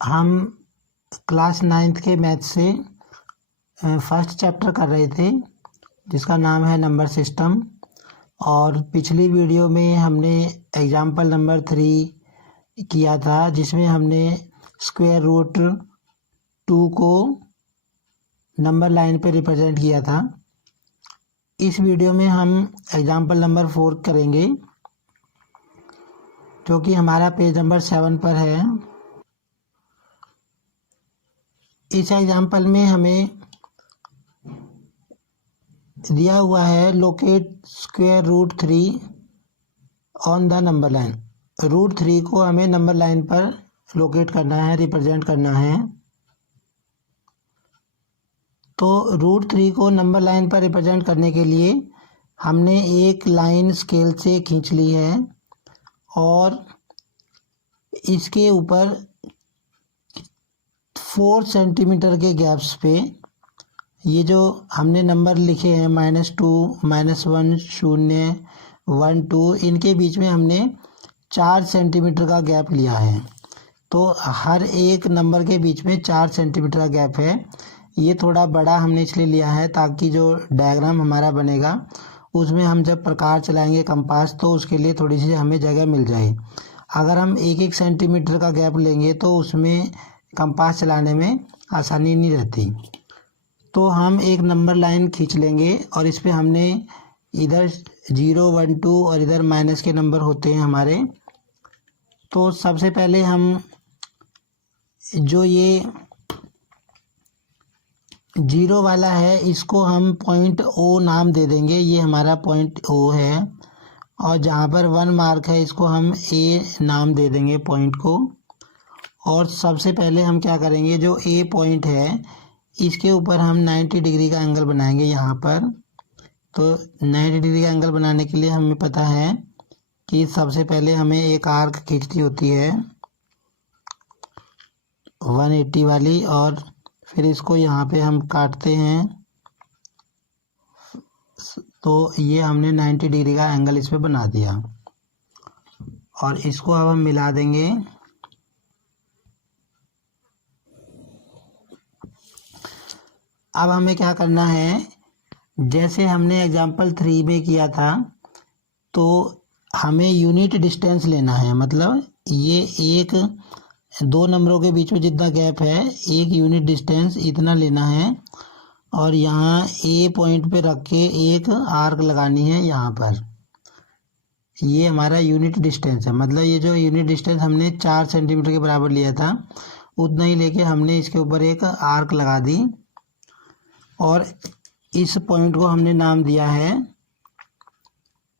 हम class 9th के math से फर्स्ट चैप्टर कर रहे थे जिसका नाम है नंबर सिस्टम। और पिछली वीडियो में हमने एग्जाम्पल नंबर 3 किया था जिसमें हमने स्क्वायर रूट 2 को नंबर लाइन पे रिप्रेजेंट किया था। इस वीडियो में हम एग्जाम्पल नंबर 4 करेंगे जो कि हमारा पेज नंबर 7 पर है। इस एग्जाम्पल में हमें दिया हुआ है locate square root 3 on the number line. Root 3 को हमें नंबर लाइन पर लोकेट करना है, रिप्रेजेंट करना है। तो रूट 3 को नंबर लाइन पर रिप्रेजेंट करने के लिए हमने एक लाइन स्केल से खींच ली है और इसके ऊपर 4 सेंटीमीटर के गैप्स पे ये जो हमने नंबर लिखे हैं -2, -1, 0, 1, 2, इनके बीच में हमने 4 सेंटीमीटर का गैप लिया है। तो हर एक नंबर के बीच में 4 सेंटीमीटर का गैप है। ये थोड़ा बड़ा हमने इसलिए लिया है ताकि जो डायग्राम हमारा बनेगा उसमें हम जब प्रकार चलाएंगे कंपास तो उसके लिए थोड़ी सी हमें जगह मिल जाए। अगर हम 1-1 सेंटीमीटर का गैप लेंगे तो उसमें कंपास चलाने में आसानी नहीं रहती। तो हम एक नंबर लाइन खींच लेंगे और इस पे हमने इधर 0, 1, 2 और इधर माइनस के नंबर होते हैं हमारे। तो सबसे पहले हम जो ये 0 वाला है इसको हम पॉइंट O नाम दे देंगे। ये हमारा पॉइंट O है। और जहाँ पर 1 मार्क है इसको हम A नाम दे देंगे पॉइंट को। और सबसे पहले हम क्या करेंगे, जो A पॉइंट है इसके ऊपर हम 90 डिग्री का एंगल बनाएंगे यहाँ पर। तो 90 डिग्री का एंगल बनाने के लिए हमें पता है कि सबसे पहले हमें एक आर्क खींचनी होती है 180 वाली और फिर इसको यहाँ पे हम काटते हैं। तो ये हमने 90 डिग्री का एंगल इस पे बना दिया और इसको अब हम मिला देंगे। अब हमें क्या करना है, जैसे हमने एग्जाम्पल 3 में किया था तो हमें यूनिट डिस्टेंस लेना है। मतलब ये 2 नंबरों के बीच में जितना गैप है एक यूनिट डिस्टेंस इतना लेना है और यहाँ A पॉइंट पे रख के एक आर्क लगानी है यहाँ पर। ये हमारा यूनिट डिस्टेंस है। मतलब ये जो यूनिट डिस्टेंस हमने 4 सेंटीमीटर के बराबर लिया था उतना ही लेके हमने इसके ऊपर एक आर्क लगा दी और इस पॉइंट को हमने नाम दिया है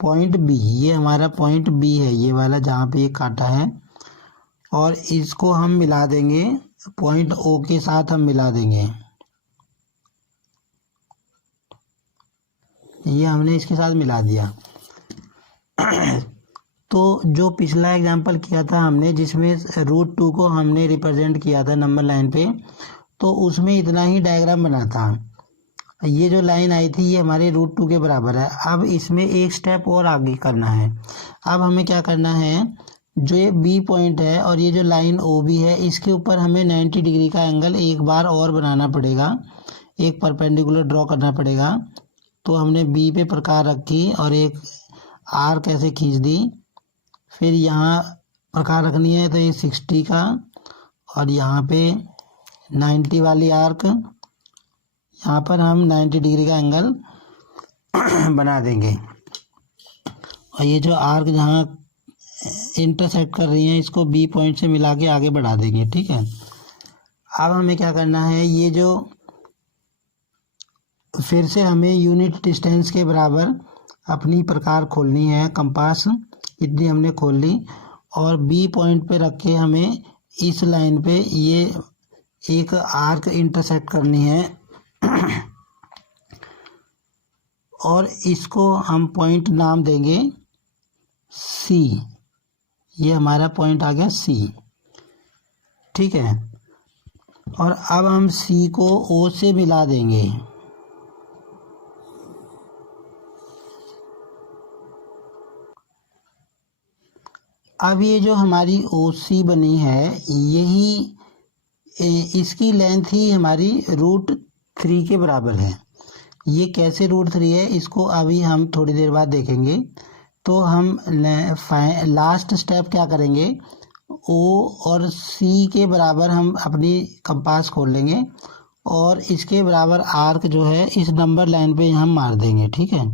पॉइंट B। ये हमारा पॉइंट B है, ये वाला जहाँ पे ये काटा है। और इसको हम मिला देंगे पॉइंट O के साथ, हम मिला देंगे। ये हमने इसके साथ मिला दिया। तो जो पिछला एग्जांपल किया था हमने जिसमें रूट 2 को हमने रिप्रेजेंट किया था नंबर लाइन पे, तो उसमें इतना ही डायग्राम बना था। ये जो लाइन आई थी ये हमारे रूट 2 के बराबर है। अब इसमें एक स्टेप और आगे करना है। अब हमें क्या करना है, जो ये B पॉइंट है और ये जो लाइन OB है इसके ऊपर हमें 90 डिग्री का एंगल एक बार और बनाना पड़ेगा, एक परपेंडिकुलर ड्रॉ करना पड़ेगा। तो हमने B पे प्रकार रखी और एक आर्क ऐसे खींच दी। फिर यहाँ प्रकार रखनी है तो ये 60 का और यहाँ पे 90 वाली आर्क, यहाँ पर हम 90 डिग्री का एंगल बना देंगे। और ये जो आर्क जहाँ इंटरसेक्ट कर रही हैं इसको B पॉइंट से मिला के आगे बढ़ा देंगे। ठीक है। अब हमें क्या करना है, ये जो फिर से हमें यूनिट डिस्टेंस के बराबर अपनी प्रकार खोलनी है, कंपास इतनी हमने खोल ली और B पॉइंट पे रख के हमें इस लाइन पे ये एक आर्क इंटरसेक्ट करनी है और इसको हम पॉइंट नाम देंगे C। ये हमारा पॉइंट आ गया C। ठीक है। और अब हम C को O से मिला देंगे। अब ये जो हमारी OC बनी है यही इसकी लेंथ ही हमारी √3 के बराबर है। ये कैसे √3 है इसको अभी हम थोड़ी देर बाद देखेंगे। तो हम लास्ट स्टेप क्या करेंगे, ओ और सी के बराबर हम अपनी कंपास खोल लेंगे और इसके बराबर आर्क जो है इस नंबर लाइन पे हम मार देंगे, ठीक है।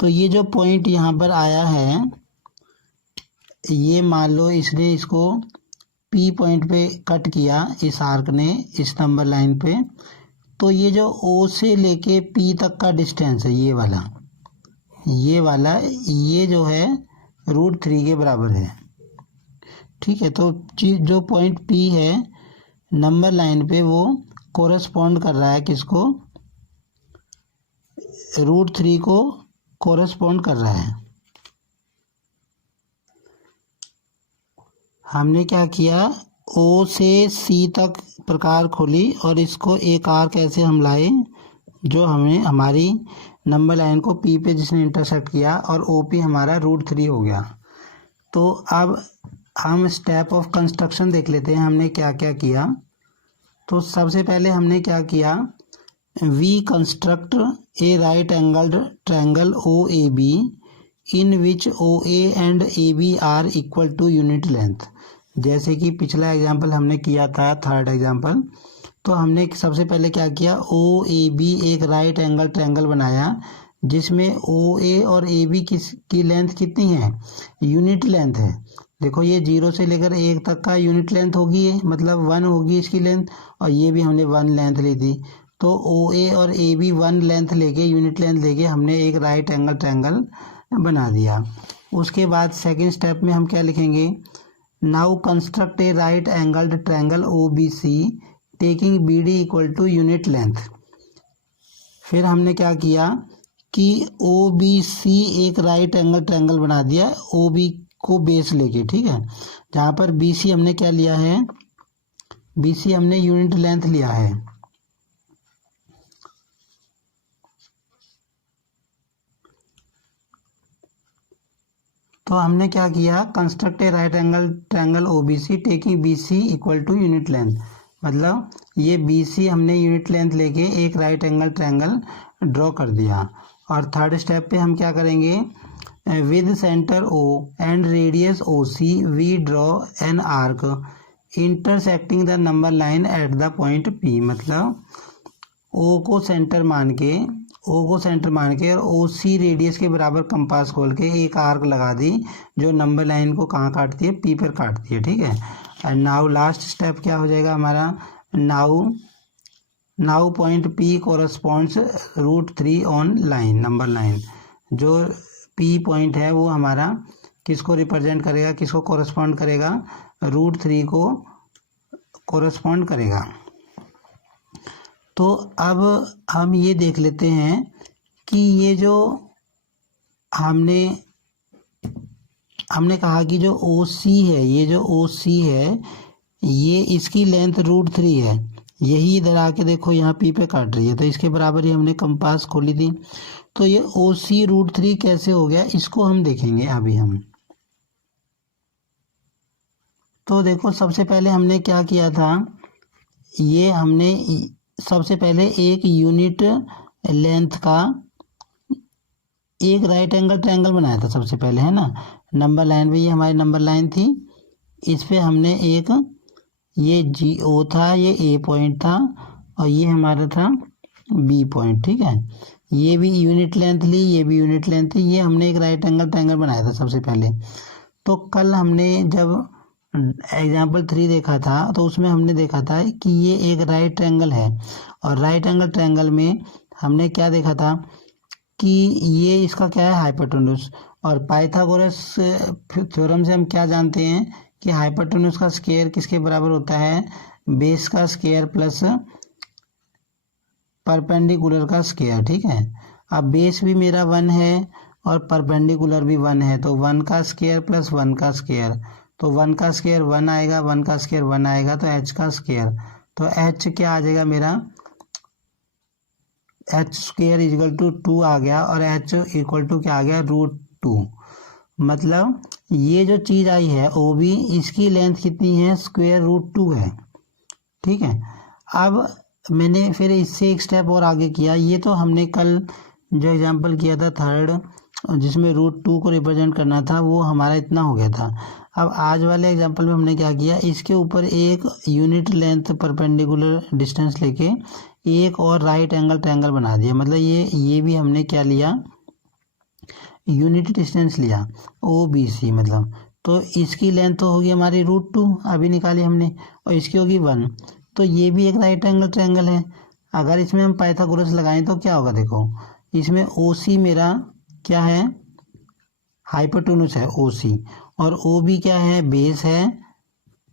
तो ये जो पॉइंट यहाँ पर आया है, ये मान लो इसने इसको पी पॉइंट पे कट किया, इस आर्क ने इस नंबर लाइन पे। तो ये जो ओ से लेके पी तक का डिस्टेंस है ये वाला ये जो है √3 के बराबर है, ठीक है। तो जो पॉइंट पी है नंबर लाइन पे वो कोरस्पॉन्ड कर रहा है किसको, √3 को कोरस्पॉन्ड कर रहा है। हमने क्या किया, ओ से सी तक प्रकार खोली और इसको एक आर्क ऐसे हम लाए जो हमें हमारी नंबर लाइन को पी पे जिसने इंटरसेक्ट किया और ओ पी हमारा √3 हो गया। तो अब हम स्टेप ऑफ कंस्ट्रक्शन देख लेते हैं हमने क्या क्या किया। तो सबसे पहले हमने क्या किया, we construct a right angled triangle O A B in which O A and A B are equal to unit length. जैसे कि पिछला एग्जाम्पल हमने किया था, थर्ड एग्जाम्पल। तो हमने सबसे पहले क्या किया, ओ ए बी एक राइट एंगल ट्रायंगल बनाया जिसमें ओ ए और ए बी की लेंथ कितनी है, यूनिट लेंथ है। देखो ये 0 से लेकर 1 तक का यूनिट लेंथ होगी, मतलब 1 होगी इसकी लेंथ, और ये भी हमने 1 लेंथ ली थी। तो ओ ए और ए बी 1 लेंथ लेके, यूनिट लेंथ लेके हमने एक राइट एंगल ट्रायंगल बना दिया। उसके बाद सेकेंड स्टेप में हम क्या लिखेंगे, now construct a right angled triangle O B C taking B D equal to unit length. फिर हमने क्या किया कि ओ बी सी एक राइट एंगल ट्रायंगल बना दिया ओ बी को बेस लेके, ठीक है। जहाँ पर बी सी हमने क्या लिया है, बी सी हमने यूनिट लेंथ लिया है। तो हमने क्या किया, construct a right angle triangle O B C taking B C equal to unit length. मतलब ये बी सी हमने यूनिट लेंथ लेके एक राइट एंगल ट्रायंगल ड्रॉ कर दिया। और थर्ड स्टेप पे हम क्या करेंगे, with centre O and radius O C we draw an arc intersecting the number line at the point P. मतलब ओ को सेंटर मान के और ओ सी रेडियस के बराबर कंपास खोल के एक आर्क लगा दी जो नंबर लाइन को कहाँ काटती है, पी पर काटती है, ठीक है। एंड नाउ लास्ट स्टेप क्या हो जाएगा हमारा, now point P corresponds √3 on line, number line. जो पी पॉइंट है वो हमारा किसको रिप्रेजेंट करेगा, किसको कोरस्पॉन्ड करेगा, √3 को कोरस्पॉन्ड करेगा। तो अब हम ये देख लेते हैं कि ये जो हमने कहा कि जो ओ सी है, ये जो ओ सी है ये इसकी लेंथ √3 है। यही इधर आके देखो यहाँ पी पे काट रही है, तो इसके बराबर ही हमने कंपास खोली थी। तो ये ओ सी √3 कैसे हो गया, इसको हम देखेंगे अभी हम। तो देखो सबसे पहले हमने क्या किया था, ये हमने सबसे पहले एक यूनिट लेंथ का एक राइट एंगल ट्रायंगल बनाया था सबसे पहले, है ना। नंबर लाइन पे, ये हमारी नंबर लाइन थी, इस पे हमने एक, ये जी ओ था, ये ए पॉइंट था और ये हमारा था बी पॉइंट, ठीक है। ये भी यूनिट लेंथ ली, ये भी यूनिट लेंथ थी, ये हमने एक राइट एंगल ट्रायंगल बनाया था सबसे पहले। तो कल हमने जब एग्जाम्पल 3 देखा था तो उसमें हमने देखा था कि ये एक राइट ट्रायंगल है, और राइट एंगल ट्रायंगल में हमने क्या देखा था कि ये इसका क्या है, हाइपोटेन्यूज। और पाइथागोरस थ्योरम से हम क्या जानते हैं कि हाइपोटेन्यूज का स्क्वायर किसके बराबर होता है, बेस का स्क्वायर प्लस परपेंडिकुलर का स्क्वायर, ठीक है। अब बेस भी मेरा 1 है और परपेंडिकुलर भी 1 है, तो 1 का स्क्वायर प्लस 1 का स्क्वायर, तो 1 का स्क्वायर 1 आएगा, 1 का स्क्वायर 1 आएगा, तो h का स्क्वायर, तो h क्या आ जाएगा मेरा, h स्क्वायर इक्वल टू 2 आ गया, और h इक्वल टू क्या आ गया, √2। मतलब ये जो चीज़ आई है ओ बी, इसकी लेंथ कितनी है, स्क्वायर √2 है, ठीक है। अब मैंने फिर इससे एक स्टेप और आगे किया। ये तो हमने कल जो एग्जांपल किया था थर्ड, जिसमें रूट 2 को रिप्रेजेंट करना था, वो हमारा इतना हो गया था। अब आज वाले एग्जांपल में हमने क्या किया, इसके ऊपर एक यूनिट लेंथ परपेंडिकुलर डिस्टेंस लेके एक और राइट एंगल ट्रायंगल बना दिया। मतलब ये भी हमने क्या लिया, यूनिट डिस्टेंस लिया OBC। मतलब तो इसकी लेंथ तो होगी हमारी रूट 2 अभी निकाली हमने, और इसकी होगी 1। तो ये भी एक राइट एंगल ट्रायंगल है। अगर इसमें हम पाइथागोरस लगाएं तो क्या होगा, देखो इसमें OC मेरा क्या है, हाइपोटेन्यूस है OC, और OB क्या है, बेस है,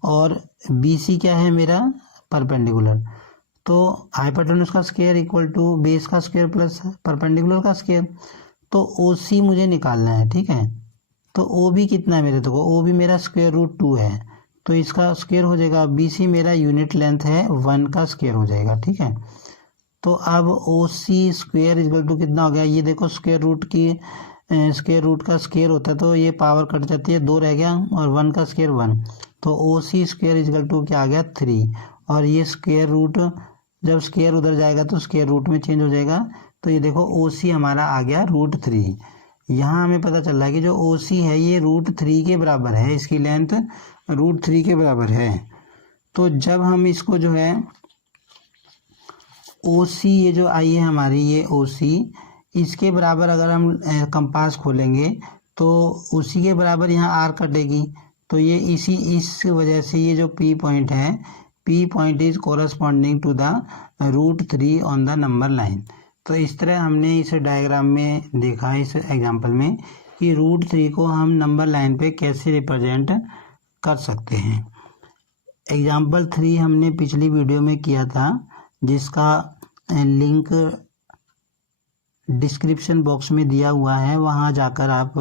और BC क्या है मेरा, परपेंडिकुलर। तो हाइपोटेन्यूस का स्क्वायर इक्वल टू बेस का स्क्वायर प्लस परपेंडिकुलर का स्क्वायर। तो OC मुझे निकालना है, ठीक है। तो OB कितना है मेरे, देखो OB मेरा स्क्वायर रूट 2 है, तो इसका स्क्वायर हो जाएगा। BC मेरा यूनिट लेंथ है 1 का स्क्वायर हो जाएगा, ठीक है। तो अब OC स्क्वायर इक्वल टू कितना हो गया, ये देखो स्क्वायर रूट का स्क्वायर होता है तो ये पावर कट जाती है, 2 रह गया, और 1 का स्क्वायर 1। तो OC स्क्वायर इक्वल टू क्या आ गया, 3। और ये स्क्वायर रूट, जब स्क्वायर उधर जाएगा तो स्क्वायर रूट में चेंज हो जाएगा। तो ये देखो OC हमारा आ गया √3। यहाँ हमें पता चल रहा है कि जो OC है ये √3 के बराबर है, इसकी लेंथ √3 के बराबर है। तो जब हम इसको जो है OC, ये जो आई है हमारी ये OC, इसके बराबर अगर हम कंपास खोलेंगे तो उसी के बराबर यहाँ R कटेगी। तो ये इस वजह से ये जो P पॉइंट है, P point is corresponding to the √3 on the number line. तो इस तरह हमने इस डायग्राम में देखा है, इस एग्जांपल में, कि √3 को हम नंबर लाइन पे कैसे रिप्रेजेंट कर सकते हैं। एग्जांपल 3 हमने पिछली वीडियो में किया था, जिसका लिंक डिस्क्रिप्शन बॉक्स में दिया हुआ है, वहाँ जाकर आप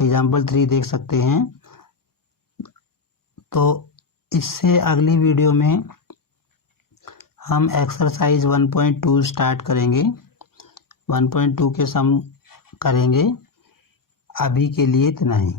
एग्जांपल 3 देख सकते हैं। तो इससे अगली वीडियो में हम एक्सरसाइज 1.2 स्टार्ट करेंगे, 1.2 के सम करेंगे। अभी के लिए इतना ही।